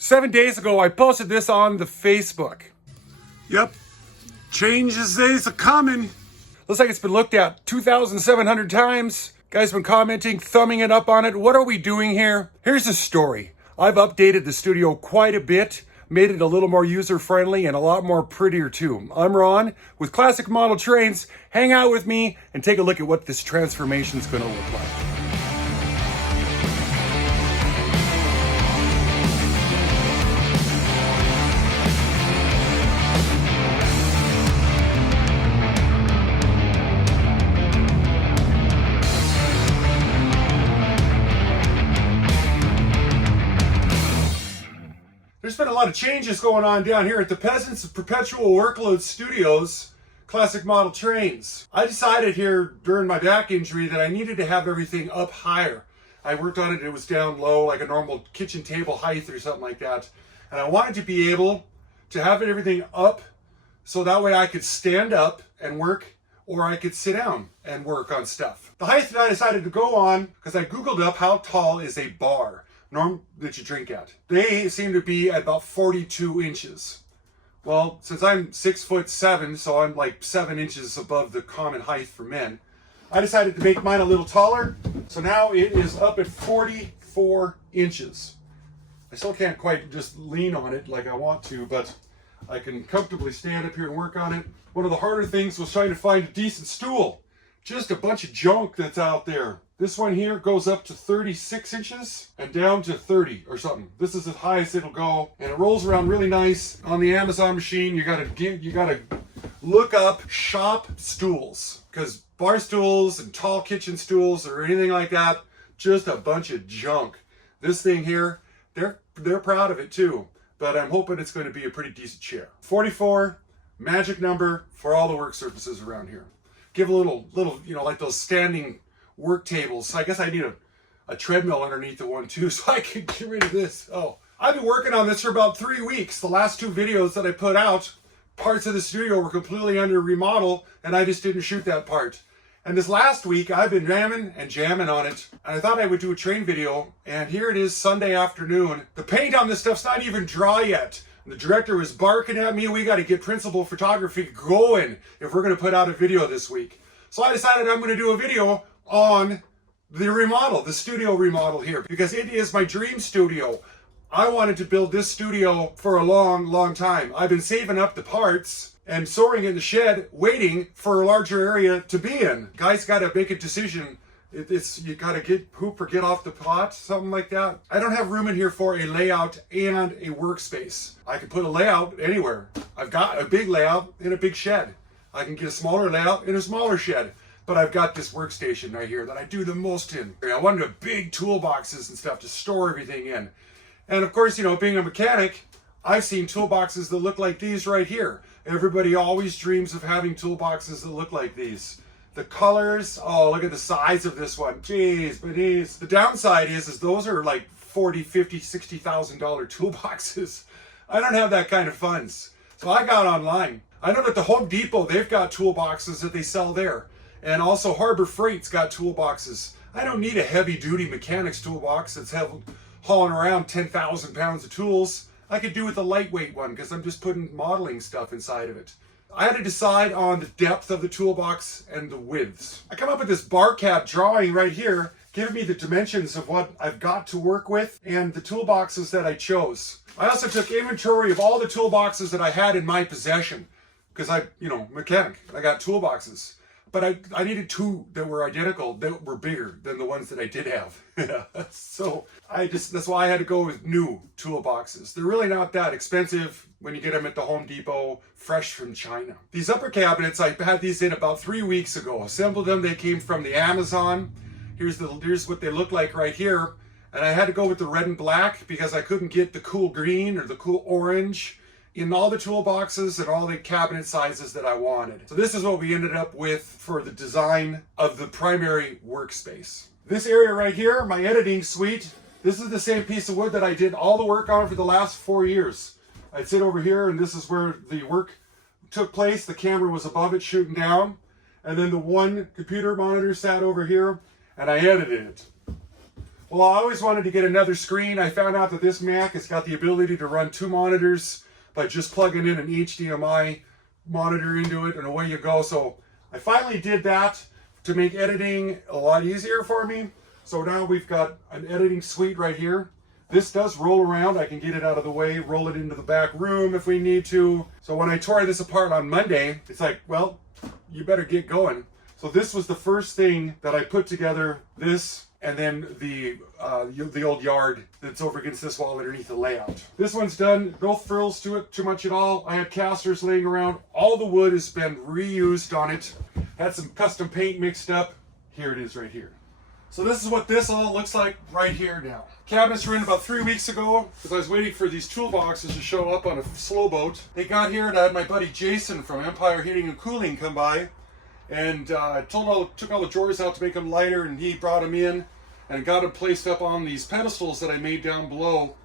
7 days ago, I posted this on the Facebook. Yep. Changes is a coming. Looks like it's been looked at 2,700 times. Guys been commenting, thumbing it up on it. What are we doing here? Here's the story. I've updated the studio quite a bit, made it a little more user-friendly and a lot more prettier too. I'm Ron with Classic Model Trains. Hang out with me and take a look at what this transformation is going to look like. There's been a lot of changes going on down here at the Peasants of Perpetual Workload Studios, Classic Model Trains. I decided here during my back injury that I needed to have everything up higher. I worked on it, it was down low, like a normal kitchen table height or something like that. And I wanted to be able to have everything up so that way I could stand up and work, or I could sit down and work on stuff. The height that I decided to go on, because I Googled up how tall is a bar that you drink at. They seem to be at about 42 inches. Well, since I'm 6'7", so I'm like 7 inches above the common height for men, I decided to make mine a little taller. So now it is up at 44 inches. I still can't quite just lean on it like I want to, but I can comfortably stand up here and work on it. One of the harder things was trying to find a decent stool. Just a bunch of junk that's out there. This one here goes up to 36 inches and down to 30 or something. This is as high as it'll go, and it rolls around really nice. On the Amazon machine, you gotta look up shop stools, because bar stools and tall kitchen stools or anything like that, just a bunch of junk. This thing here, they're proud of it too, but I'm hoping it's going to be a pretty decent chair. 44, magic number for all the work surfaces around here. Give a little, like those standing work tables. I guess I need a treadmill underneath the one too, so I can get rid of this. Oh, I've been working on this for about 3 weeks. The last 2 videos that I put out, parts of the studio were completely under remodel, and I just didn't shoot that part. And this last week, I've been ramming and jamming on it. And I thought I would do a train video, and here it is Sunday afternoon. The paint on this stuff's not even dry yet. The director was barking at me, we got to get principal photography going if we're going to put out a video this week. So I decided I'm going to do a video on the remodel, the studio remodel here, because it is my dream studio. I wanted to build this studio for a long time. I've been saving up the parts and storing in the shed, waiting for a larger area to be in. Guys got to make a decision. You got to get poop or get off the pot, something like that. I don't have room in here for a layout and a workspace. I can put a layout anywhere. I've got a big layout in a big shed. I can get a smaller layout in a smaller shed. But I've got this workstation right here that I do the most in. I wanted a big toolboxes and stuff to store everything in. And of course, being a mechanic, I've seen toolboxes that look like these right here. Everybody always dreams of having toolboxes that look like these. The colors, oh, look at the size of this one. Jeez, but the downside is those are like $40, $50, $60,000 toolboxes. I don't have that kind of funds. So I got online. I know that the Home Depot, they've got toolboxes that they sell there. And also Harbor Freight's got toolboxes. I don't need a heavy-duty mechanics toolbox that's hauling around 10,000 pounds of tools. I could do with a lightweight one because I'm just putting modeling stuff inside of it. I had to decide on the depth of the toolbox and the widths. I come up with this bar cap drawing right here, giving me the dimensions of what I've got to work with and the toolboxes that I chose. I also took inventory of all the toolboxes that I had in my possession because mechanic, I got toolboxes. But I needed 2 that were identical, that were bigger than the ones that I did have. So that's why I had to go with new toolboxes. They're really not that expensive when you get them at the Home Depot, fresh from China. These upper cabinets, I had these in about 3 weeks ago. Assembled them, they came from the Amazon. Here's what they look like right here. And I had to go with the red and black because I couldn't get the cool green or the cool orange in all the toolboxes and all the cabinet sizes that I wanted. So this is what we ended up with for the design of the primary workspace. This area right here, my editing suite, this is the same piece of wood that I did all the work on for the last 4 years. I'd sit over here and this is where the work took place. The camera was above it shooting down. And then the one computer monitor sat over here and I edited it. Well, I always wanted to get another screen. I found out that this Mac has got the ability to run 2 monitors by just plugging in an HDMI monitor into it, and away you go. So I finally did that to make editing a lot easier for me. So now we've got an editing suite right here. This does roll around. I can get it out of the way, roll it into the back room if we need to. So when I tore this apart on Monday, it's like, well, you better get going. So this was the first thing that I put together, this, and then the old yard that's over against this wall underneath the layout. This one's done, no frills to it too much at all. I had casters laying around. All the wood has been reused on it. Had some custom paint mixed up. Here it is right here. So this is what this all looks like right here now. Cabinets were in about 3 weeks ago because I was waiting for these toolboxes to show up on a slow boat. They got here and I had my buddy Jason from Empire Heating and Cooling come by, and took all the drawers out to make them lighter, and he brought them in and got them placed up on these pedestals that I made down below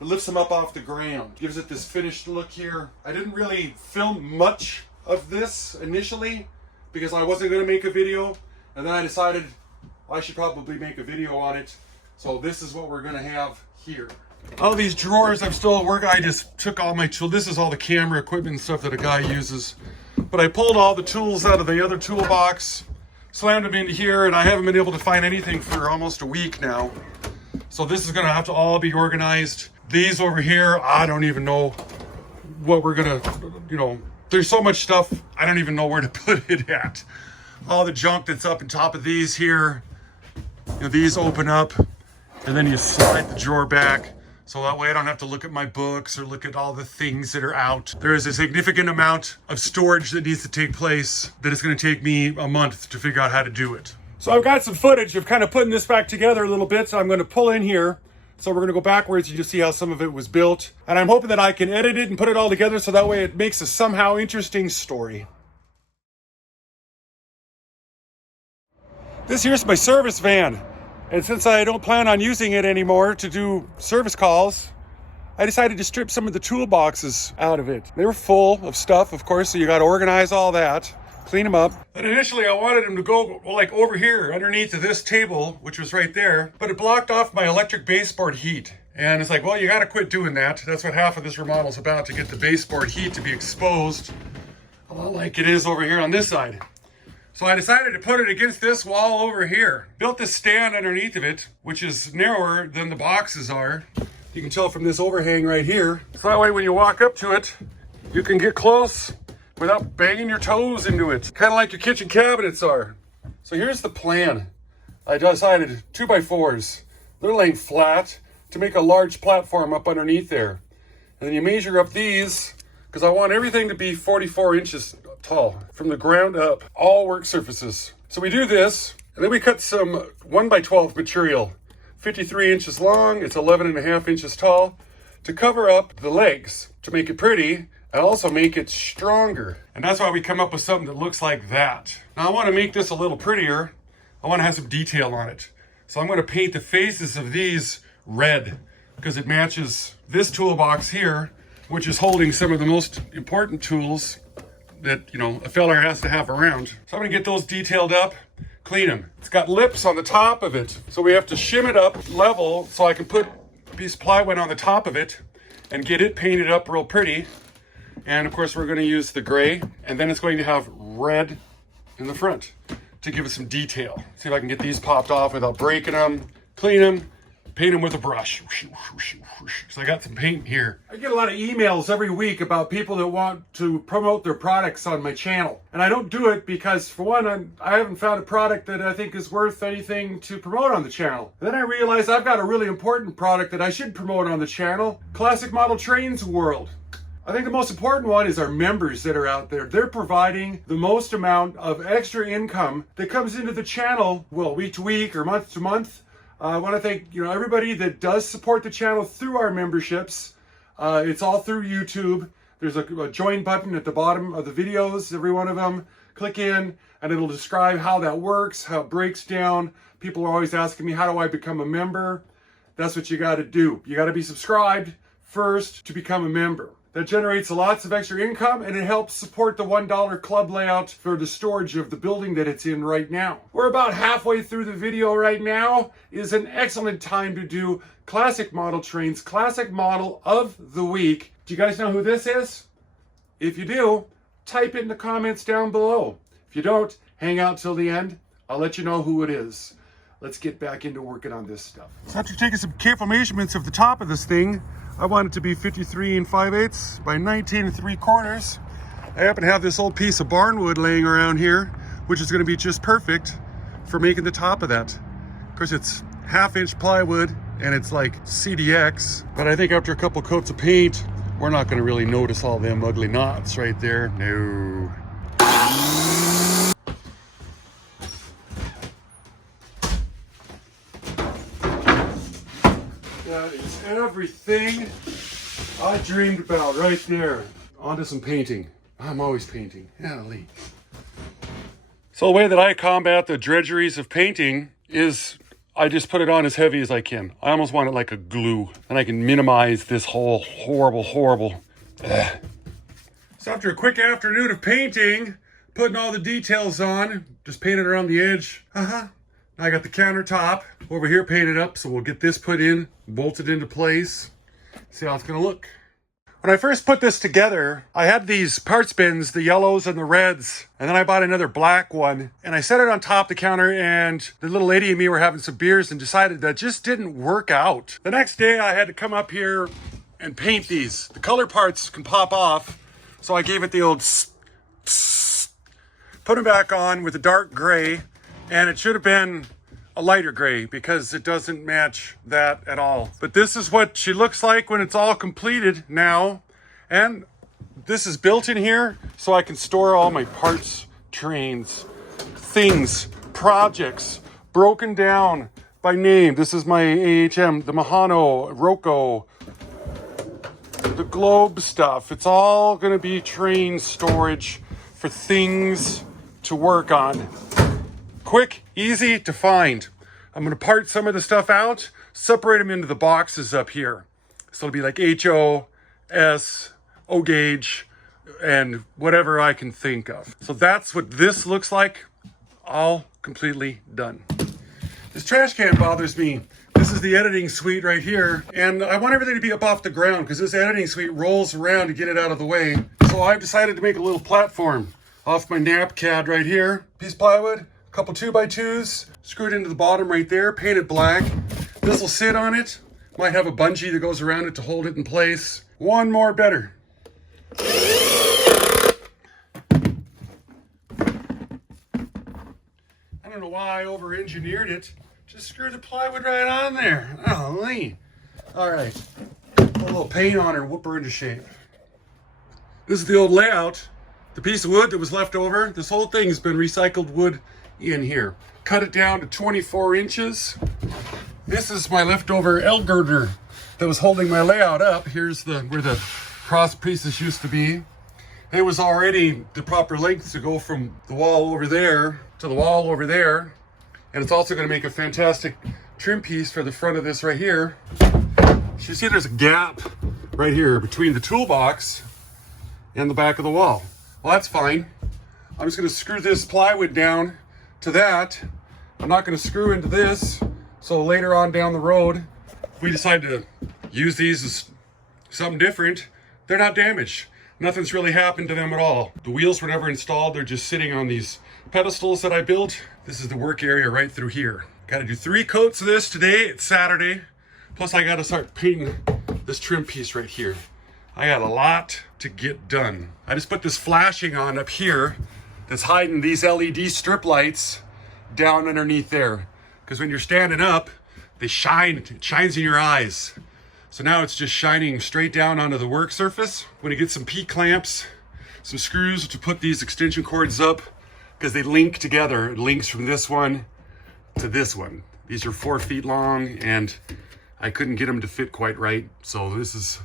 that lifts them up off the ground. Gives it this finished look here. I didn't really film much of this initially because I wasn't going to make a video, and then I decided I should probably make a video on it. So this is what we're going to have here. All these drawers I'm still working. I just took all my tools. This is all the camera equipment and stuff that a guy uses. But I pulled all the tools out of the other toolbox, slammed them into here, and I haven't been able to find anything for almost a week now. So this is going to have to all be organized. These over here, I don't even know what we're going to, there's so much stuff, I don't even know where to put it at. All the junk that's up on top of these here, these open up, and then you slide the drawer back. So that way I don't have to look at my books or look at all the things that are out. There is a significant amount of storage that needs to take place that it's going to take me a month to figure out how to do it. So I've got some footage of kind of putting this back together a little bit. So I'm going to pull in here. So we're going to go backwards and just see how some of it was built. And I'm hoping that I can edit it and put it all together so that way it makes a somehow interesting story. This here's my service van. And since I don't plan on using it anymore to do service calls, I decided to strip some of the toolboxes out of it. They were full of stuff, of course, so you got to organize all that, clean them up. And initially I wanted them to go like over here underneath of this table, which was right there, but it blocked off my electric baseboard heat. And it's like, well, you got to quit doing that. That's what half of this remodel is about, to get the baseboard heat to be exposed, like it is over here on this side. So I decided to put it against this wall over here. Built this stand underneath of it, which is narrower than the boxes are. You can tell from this overhang right here. So that way when you walk up to it, you can get close without banging your toes into it. Kind of like your kitchen cabinets are. So here's the plan. I decided 2x4s. They're laying flat to make a large platform up underneath there. And then you measure up these, because I want everything to be 44 inches tall from the ground up, all work surfaces. So we do this, and then we cut some 1x12 material, 53 inches long, it's 11.5 inches tall, to cover up the legs, to make it pretty, and also make it stronger. And that's why we come up with something that looks like that. Now I want to make this a little prettier. I want to have some detail on it. So I'm going to paint the faces of these red, because it matches this toolbox here, which is holding some of the most important tools that, a feller has to have around. So I'm gonna get those detailed up, clean them. It's got lips on the top of it, so we have to shim it up level so I can put a piece of plywood on the top of it and get it painted up real pretty. And of course we're gonna use the gray, and then it's going to have red in the front to give it some detail. See if I can get these popped off without breaking them, clean them, paint them with a brush. So I got some paint here. I get a lot of emails every week about people that want to promote their products on my channel. And I don't do it because, for one, I haven't found a product that I think is worth anything to promote on the channel. And then I realized I've got a really important product that I should promote on the channel. Classic Model Trains World. I think the most important one is our members that are out there. They're providing the most amount of extra income that comes into the channel, well, week to week or month to month. I want to thank everybody that does support the channel through our memberships. It's all through YouTube. There's a join button at the bottom of the videos, every one of them. Click in and it'll describe how that works, how it breaks down. People are always asking me, how do I become a member? That's what you got to do. You got to be subscribed first to become a member. that generates lots of extra income, and it helps support the $1 club layout for the storage of the building that it's in right now. We're about halfway through the video right now. Is an excellent time to do classic model trains, classic model of the week. Do you guys know who this is? If you do, type it in the comments down below. If you don't, hang out till the end. I'll let you know who it is. Let's get back into working on this stuff. So after taking some careful measurements of the top of this thing, I want it to be 53 5/8 by 19 3/4. I happen to have this old piece of Barnwood laying around here, which is going to be just perfect for making the top of that. Of course, it's 1/2-inch plywood and it's like CDX, but I think after a couple coats of paint, we're not going to really notice all them ugly knots right there. No. That is everything I dreamed about right there. On to some painting. I'm always painting. Yeah, Lee. So the way that I combat the drudgeries of painting is I just put it on as heavy as I can. I almost want it like a glue, and I can minimize this whole horrible. So after a quick afternoon of painting, putting all the details on, just painted around the edge. I got the countertop over here painted up, so we'll get this put in, bolted into place, see how it's gonna look. When I first put this together, I had these parts bins, the yellows and the reds, and then I bought another black one, and I set it on top of the counter, and the little lady and me were having some beers and decided that just didn't work out. The next day I had to come up here and paint these. The color parts can pop off, so I gave it the old put them back on with a dark gray, and it should have been a lighter gray because it doesn't match that at all. But this is what she looks like when it's all completed now. And this is built in here so I can store all my parts, trains, things, projects, broken down by name. This is my AHM, the Mehano, Roco, the globe stuff. It's all gonna be train storage for things to work on. Quick, easy to find. I'm gonna part some of the stuff out, separate them into the boxes up here. So it'll be like HO, S, O gauge, and whatever I can think of. So that's what this looks like, all completely done. This trash can bothers me. This is the editing suite right here, and I want everything to be up off the ground because this editing suite rolls around to get it out of the way. So I've decided to make a little platform off my nap CAD right here. Piece of plywood, a couple 2x2s, screwed into the bottom right there, painted black. This will sit on it. Might have a bungee that goes around it to hold it in place. One more better. I don't know why I over-engineered it. Just screw the plywood right on there. Oh, Lee. All right. Put a little paint on her, whoop her into shape. This is the old layout. The piece of wood that was left over. This whole thing has been recycled wood in here. Cut it down to 24 inches. This is my leftover L girder that was holding my layout up. Here's where the cross pieces used to be. It was already the proper length to go from the wall over there to the wall over there. And it's also going to make a fantastic trim piece for the front of this right here. You see there's a gap right here between the toolbox and the back of the wall. Well, that's fine. I'm just going to screw this plywood down to that. I'm not going to screw into this. So later on down the road, if we decide to use these as something different, they're not damaged. Nothing's really happened to them at all. The wheels were never installed. They're just sitting on these pedestals that I built. This is the work area right through here. Got to do 3 coats of this today. It's Saturday. Plus I got to start painting this trim piece right here. I got a lot to get done. I just put this flashing on up here that's hiding these LED strip lights down underneath there. Because when you're standing up, they shine, it shines in your eyes. So now it's just shining straight down onto the work surface. I'm gonna get some P-clamps, some screws to put these extension cords up because they link together. It links from this one to this one. These are 4 feet long and I couldn't get them to fit quite right. So this is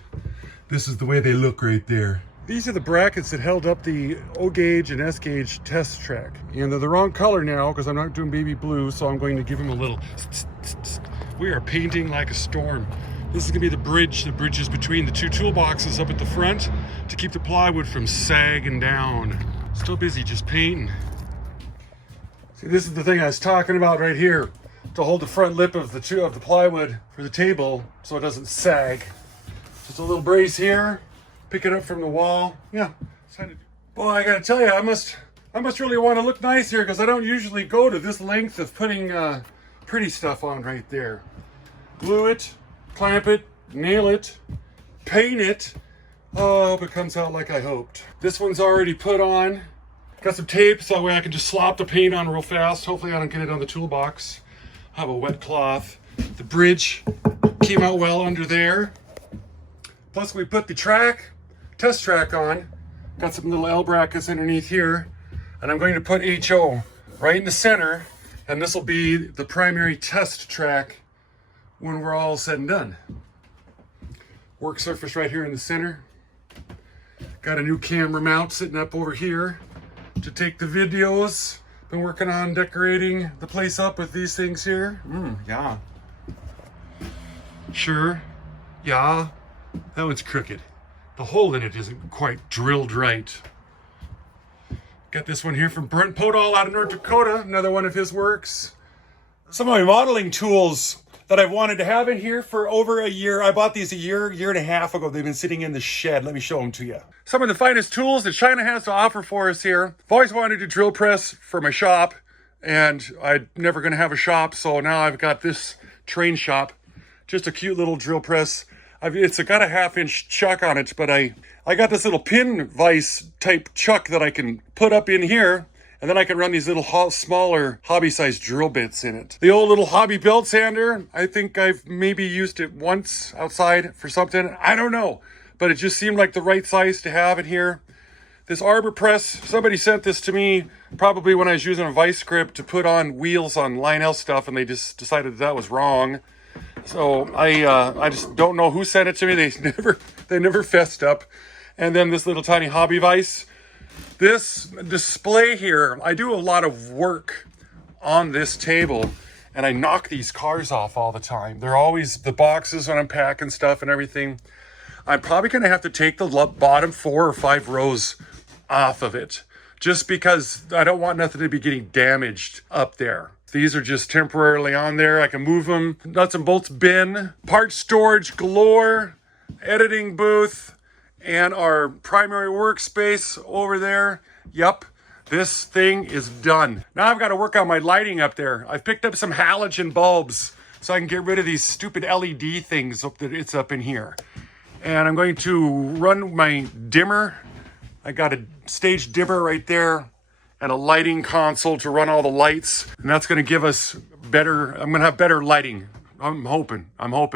the way they look right there. These are the brackets that held up the O gauge and S gauge test track. And they're the wrong color now because I'm not doing baby blue, so I'm going to give them a little. We are painting like a storm. This is gonna be the bridge that bridges between the two toolboxes up at the front to keep the plywood from sagging down. Still busy just painting. See, this is the thing I was talking about right here, to hold the front lip of the plywood for the table so it doesn't sag. Just a little brace here, pick it up from the wall. Yeah, boy, I gotta tell you, I must really want to look nice here, because I don't usually go to this length of putting pretty stuff on right there. Glue it, clamp it, nail it, paint it. Oh, I hope it comes out like I hoped. This one's already put on. Got some tape so that way I can just slop the paint on real fast. Hopefully I don't get it on the toolbox. I have a wet cloth. The bridge came out well under there. Plus we put the test track on. Got some little L brackets underneath here. And I'm going to put HO right in the center. And this will be the primary test track when we're all said and done. Work surface right here in the center. Got a new camera mount sitting up over here to take the videos. Been working on decorating the place up with these things here. Yeah. Sure. Yeah. That one's crooked. The hole in it isn't quite drilled right. Got this one here from Brent Podol out of North Dakota. Another one of his works. Some of my modeling tools that I've wanted to have in here for over a year. I bought these a year and a half ago. They've been sitting in the shed. Let me show them to you. Some of the finest tools that China has to offer for us here. I've always wanted a drill press for my shop, and I'm never going to have a shop, so now I've got this train shop. Just a cute little drill press. It's got a 1/2-inch chuck on it, but I got this little Pin-Vise type chuck that I can put up in here, and then I can run these little smaller hobby-sized drill bits in it. The old little hobby belt sander, I think I've maybe used it once outside for something. I don't know, but it just seemed like the right size to have in here. This Arbor press, somebody sent this to me probably when I was using a vice grip to put on wheels on Lionel stuff, and they just decided that was wrong. So I just don't know who sent it to me. They never fessed up. And then this little tiny hobby vise. This display here, I do a lot of work on this table, and I knock these cars off all the time. They're always the boxes when I'm packing stuff and everything. I'm probably going to have to take the bottom 4 or 5 rows off of it, just because I don't want nothing to be getting damaged up there. These are just temporarily on there. I can move them. Nuts and bolts bin, part storage galore, editing booth, and our primary workspace over there. Yup, this thing is done. Now I've got to work on my lighting up there. I've picked up some halogen bulbs so I can get rid of these stupid LED things it's up in here. And I'm going to run my dimmer. I got a stage dimmer right there and a lighting console to run all the lights. And that's going to give us better, I'm going to have better lighting. I'm hoping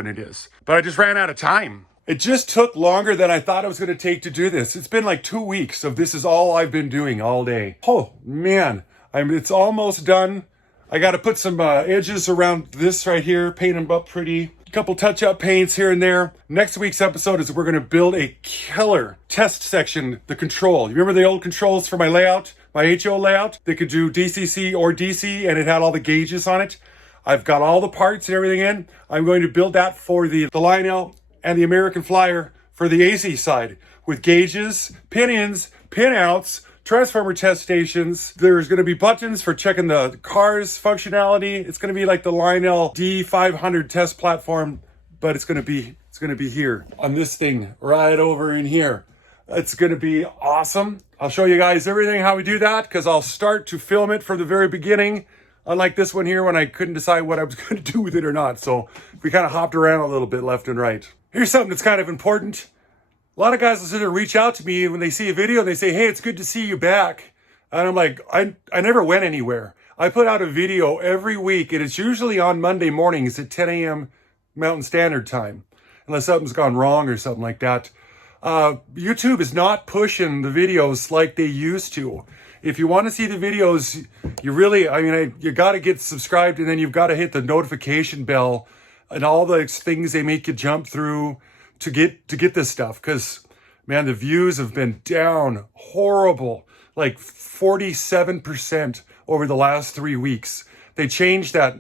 it is. But I just ran out of time. It just took longer than I thought it was going to take to do this. It's been like 2 weeks of this is all I've been doing all day. Oh man, it's almost done. I got to put some edges around this right here, paint them up pretty. A couple touch-up paints here and there. Next week's episode is we're going to build a killer test section, the control. You remember the old controls for my layout, my HO layout? They could do DCC or DC, and it had all the gauges on it. I've got all the parts and everything in. I'm going to build that for the Lionel and the American Flyer for the AC side with gauges, pin-ins, pin-outs, transformer test stations. There's going to be buttons for checking the car's functionality. It's going to be like the Lionel D500 test platform, but it's going to be here on this thing right over in here. It's going to be awesome. I'll show you guys everything how we do that, because I'll start to film it from the very beginning, unlike this one here when I couldn't decide what I was going to do with it or not. So we kind of hopped around a little bit left and right. Here's something that's kind of important. A lot of guys will sit there and reach out to me when they see a video and they say, hey, it's good to see you back. And I'm like, I never went anywhere. I put out a video every week, and it's usually on Monday mornings at 10 a.m. Mountain Standard Time, unless something's gone wrong or something like that. YouTube is not pushing the videos like they used to. If you want to see the videos, you got to get subscribed, and then you've got to hit the notification bell and all the things they make you jump through to get this stuff, because man, the views have been down horrible, like 47% over the last 3 weeks. They changed that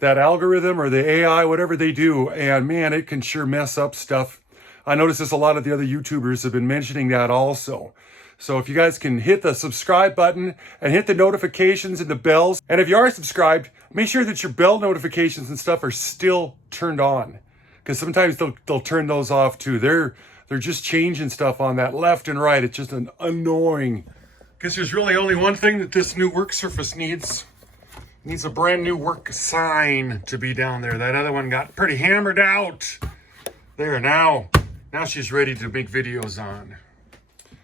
that algorithm or the AI, whatever they do, and man, it can sure mess up stuff. I noticed this, a lot of the other YouTubers have been mentioning that also. So if you guys can hit the subscribe button and hit the notifications and the bells, and if you are subscribed, make sure that your bell notifications and stuff are still turned on, because sometimes they'll turn those off too. They're just changing stuff on that left and right. It's just an annoying. Guess there's really only one thing that this new work surface needs. It needs a brand new work sign to be down there. That other one got pretty hammered out. There, now she's ready to make videos on.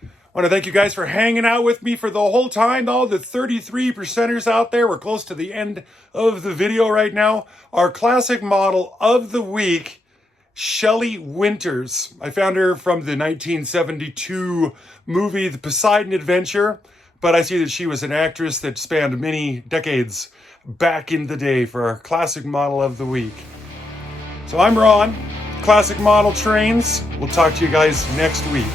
I want to thank you guys for hanging out with me for the whole time. All the 33%ers out there. We're close to the end of the video right now. Our classic model of the week, Shelley Winters. I found her from the 1972 movie, The Poseidon Adventure, but I see that she was an actress that spanned many decades back in the day for our classic model of the week. So I'm Ron, Classic Model Trains. We'll talk to you guys next week.